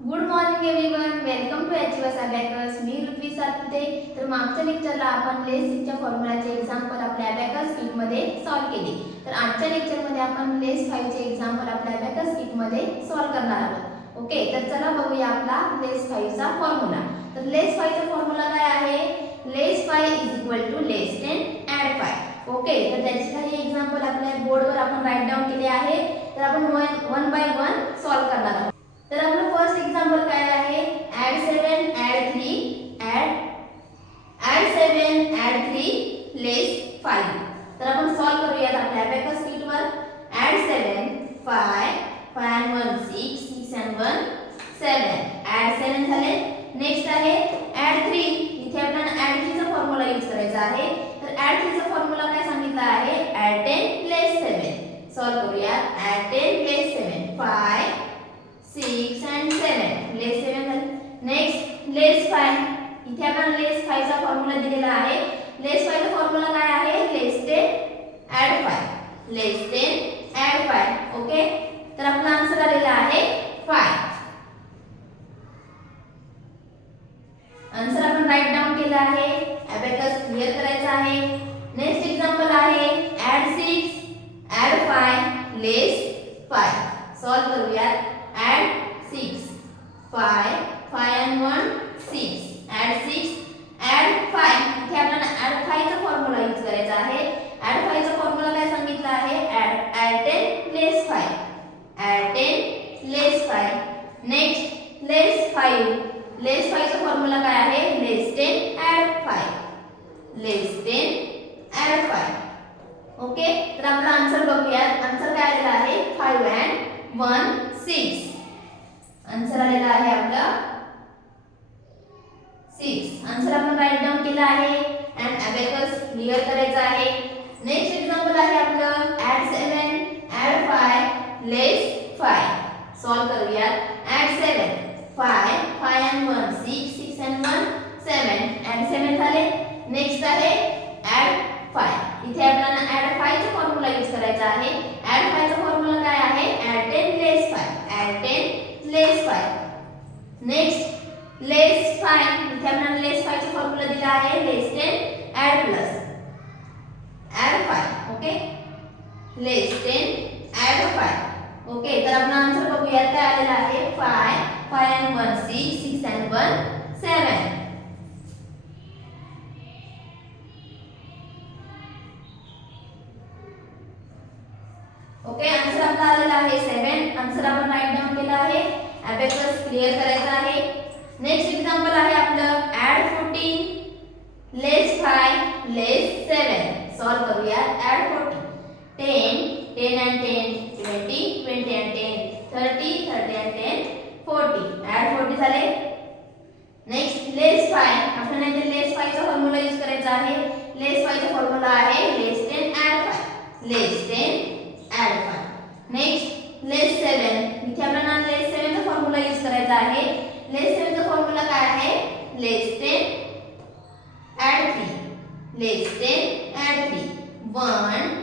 Good morning everyone welcome to HS abacus मी ऋत्वी सातते तर मागच्या लेक्चरला आपण लेसच्या फॉर्म्युलाचे एक्झाम्पल आपल्या अबॅकस किटमध्ये सॉल्व्ह केले. तर आजच्या लेक्चरमध्ये आपण लेस फाईव्हचे एक्झाम्पल आपल्या अबॅकस किटमध्ये सॉल्व्ह करणार आहोत. ओके तर चला बघूया आपला लेस फाईव्हचा फॉर्म्युला तर लेस फाईव्हचा फॉर्म्युला काय आहे? Less five is equal to less ten add five okay तर त्याचे काही एक्झाम्पल आपल्या बोर्डवर आपण राईट डाऊन केले आहे. तर आपण one one by one solve करणार आहोत. तर आपलं फर्स्ट एक्झाम्पल काय आहे? Add seven add three add add seven add three less five तर आपण सॉल्व्ह करूयात आपल्या अबॅकस शीटवर add seven five five and one six six and one seven add seven झाले. नेक्स्ट आहे ऍड थ्री इथे आपल्याला ऍड थ्रीचा फॉर्म्युला यूज करायचा आहे. तर ऍड थ्रीचा फॉर्म्युला काय सांगितला आहे? Add ten place seven solve करूया add ten place seven five six and seven less seven झाले. नेक्स्ट लेस फाय इथे आपण लेस फायचा फॉर्म्युला दिलेला आहे. लेस फायचा फॉर्म्युला काय आहे? Less ten add five less ten add five okay तर आपला आन्सर आलेला आहे फाय आन्सर आपण राईट डाऊन केला आहे. अबॅकस क्लिअर करायचा आहे नेक्स्ट एक्झाम्पल आहे add six add five less five solve करूयात add six five five and one six add six add five इथे आपल्याला ॲड फायचा फॉर्म्युला यूज करायचा आहे. ॲड फायचा फॉर्म्युला काय सांगितला आहे? Add add ten less five add ten less five next less five less फायचा formula काय आहे? Less ten add five less ten add five okay तर आपला आन्सर बघूयात. आन्सर काय आलेला आहे? Five and one six answer आलेला आहे आपला सिक्स आन्सर आपण राईट डाऊन केला आहे अँड अबेकस क्लिअर करायचा आहे. नेक्स्ट एक्झाम्पल आहे आपलं add seven add five less five solve करूयात. Add seven five five and one six six and one seven add seven झाले. नेक्स्ट आहे ऍड फाय इथे आपल्याला ऍड फायचा फॉर्म्युला यूज करायचा आहे. 1 6, 6 and 1 7. ओके आन्सर आपला आलेला आहे 7 आन्सर आपण राईट डाऊन केला आहे. अबॅकस क्लिअर करायचा आहे. नेक्स्ट एक्झाम्पल आहे आपलं ऍड 14 लेस 5 लेस 7 सॉल्व करूया ऍड 14 10 10 and 10 20 20 and 10 30 30 and 10 झाले? नेक्स्ट लेस फाय आपल्याला इथे लेस फायचा फॉर्म्युला यूज करायचा आहे. लेस फायचा फॉर्म्युला आहे less then add five less then add five next less seven इथे आपल्याला लेस सेवनचा फॉर्म्युला यूज करायचा आहे. लेस सेवनचा फॉर्म्युला काय आहे? Less then add three less then add three one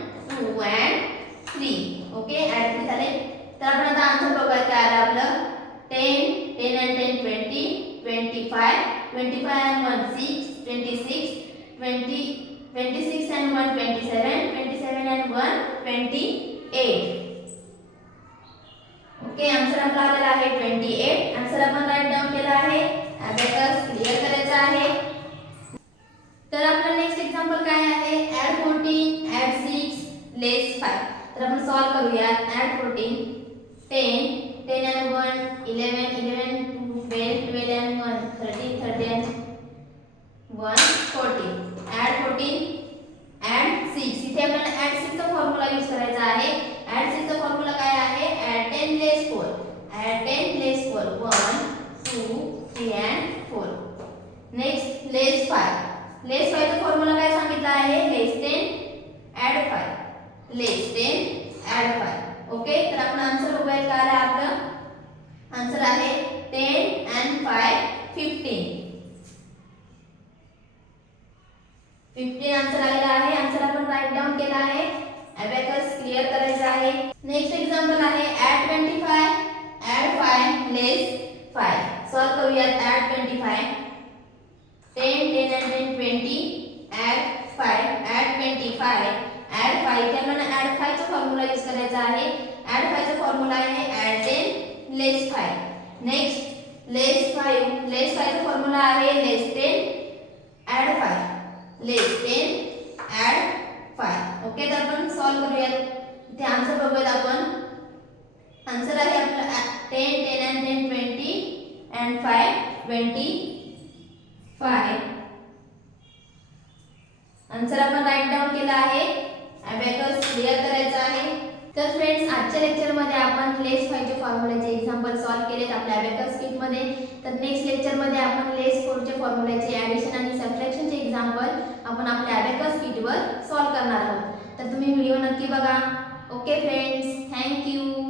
25 and 1 6, 26, 20, 26 and 1 27, 27 and 1 28. Okay, answer आपला आलेला आहे 28. आंसर आपण राईट डाऊन केला आहे. अबॅकस क्लिअर करायचा आहे. तर आपला नेक्स्ट एक्झाम्पल काय आहे? Add 14 add 6 less 5. तर आपण सॉल्व करूया add 14 10 10 and 1 11 11 12 12 and 1 one fourteen add fourteen add six इथे आपल्याला ॲड सिक्सचा फॉर्म्युला यूज करायचा आहे. ॲड सिक्सचा फॉर्म्युला काय आहे? Add ten less four add ten less four one two three and four next less five less फायचा formula काय सांगितला आहे? Less ten add five less ten add five okay तर आपण answer बघूया काय आहे आपलं? आन्सर आहे ten and five fifteen fifteen answer आलेला आहे आन्सर आपण राईट डाऊन केला आहे अबॅकस क्लिअर करायचा आहे नेक्स्ट एक्झाम्पल आहे add twenty five five less five करूयात add twenty five ten ten and ten twenty add five add twenty five add five इथे आपल्याला ॲड यूज़ करायचा आहे ॲड फायचा फॉर्म्युला आहे add ten less five next less five less फायचा formula आहे less ten less ten add five okay तर आपण solve करूयात. इथे आन्सर बघूयात आपण. आन्सर आहे आपलं ten ten and ten twenty and five twenty five answer आपण राईट डाऊन केला आहे. अबॅकस क्लिअर करायचा आहे. तर फ्रेंड्स आजच्या लेक्चरमध्ये आपण लेस फायचे फॉर्म्युलाचे एक्झाम्पल सॉल्व केलेत आपल्या अबॅकस किटमध्ये तर नेक्स्ट लेक्चरमध्ये आपण लेस फोरचे फॉर्म्युलाचे ॲडिशन आणि सबट्रॅक्शनचे एक्झाम्पल आपण आपल्या अबॅकस किटवर सॉल्व करणार आहोत. तर तुम्ही व्हिडिओ नक्की बघा. Okay friends thank you